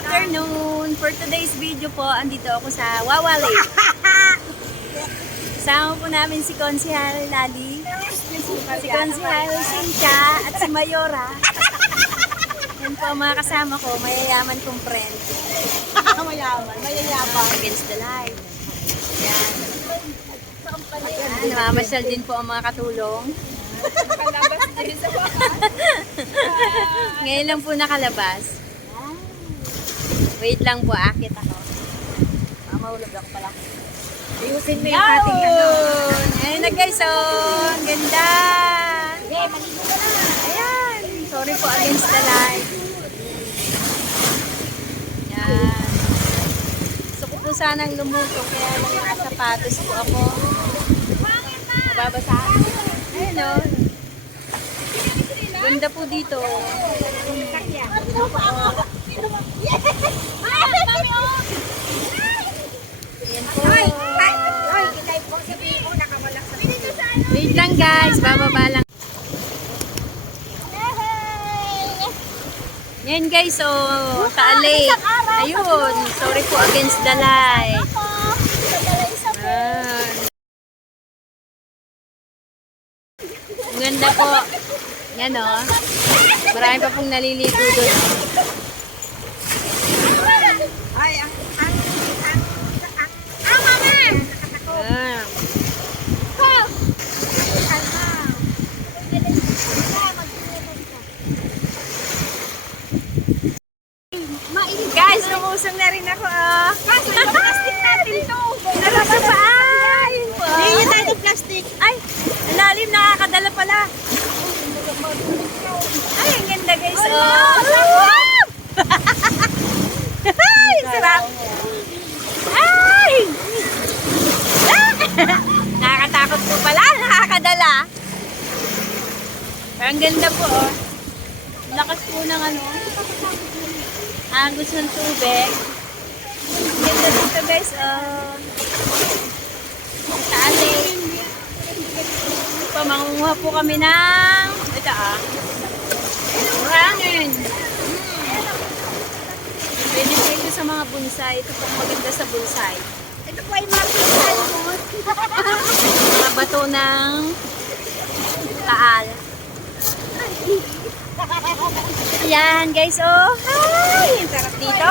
afternoon. For today's video po, andito ako sa Wawa Lake. Kasama po namin si Konsehal Lali, si Konsehal Cynthia, at si Mayora. Yan po ang mga kasama ko, mayayaman kong friend. Mayayabang. Against the light. Yan. Namamasyal din po ang mga katulong. Ngayon lang po nakalabas. Wait lang po, akit ako. Mahulog ako pala. Ayusin mo yung ating ano. Ayun na guys, oh. Ang ganda. Maligo ka na. Ayan. Sorry po against the light. Yan. Gusto ko po sanang lumuto, kaya lang nakasapatos po ako. Mababasa. Ayun o. Ganda po dito. Ayan po. Wait lang guys, bababa lang. Yan guys, so kaalay. Ayun, sorry po against the light. Ang ganda po. Yan o. Marami pa pong naliligo doon. Ay, Guys, lumusong na rin ako. kasi yung plastic natin to. Nalasa pa. Ay, Hindi tayo plastic. ay, ang lalim, nakakadala pala. Ay, ang ganda guys. Ay, sarap. Ay! Nakakatakot po pala, nakakadala. Pero ang ganda po. Lakas po ng ano. Agos ng tubig. Ganda dito guys. Taali. Pamangunguha po kami ng ito hangin. Pwede po ito sa mga bonsai. Ito po maganda sa bonsai. Ito po ay market mo. Mga bato ng taal. Ayan guys, oh. Ay, ang sarap dito.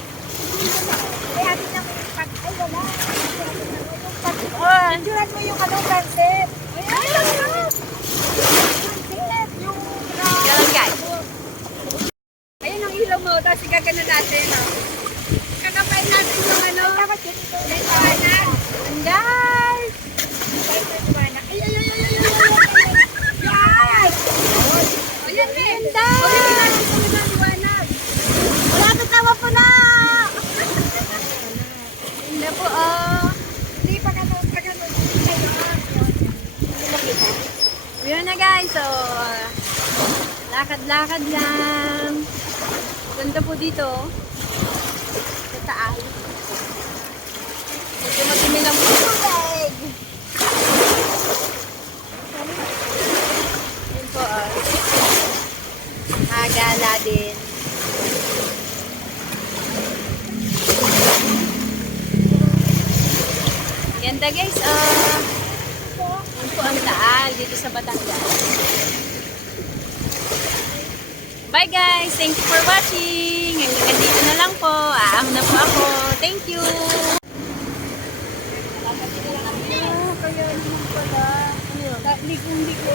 Ay, atin na mo yung pag... Ay, wala. Oh, Picturean mo yung ano, sunset. Ay, ang sarap. Sunset. Yung... yan guys. Ayun ang ilaw mo. Tapos igagana natin. Kakapay natin yung ano. May tawanan. And guys. May tawanan. Ay, ay, ay, ay, ay, ay. Yan! Ayan, ganda! Ulitin natin sa mga liwanag. Wala tatawa po na! Ganda po, oh. Hindi pa ganun, pa ganun. Hindi kayo. Yun na guys, so lakad-lakad lang. Ganda po dito. Sa taal. Medyo matimi lang po yung tubig. Yun po, Hagala din. Ganda guys, yun po ang taal dito sa Batangas. Bye guys! Thank you for watching! Hanggang dito na lang po. Aahon na po ako. Thank you! Kaya naman pala. Ligong-ligo.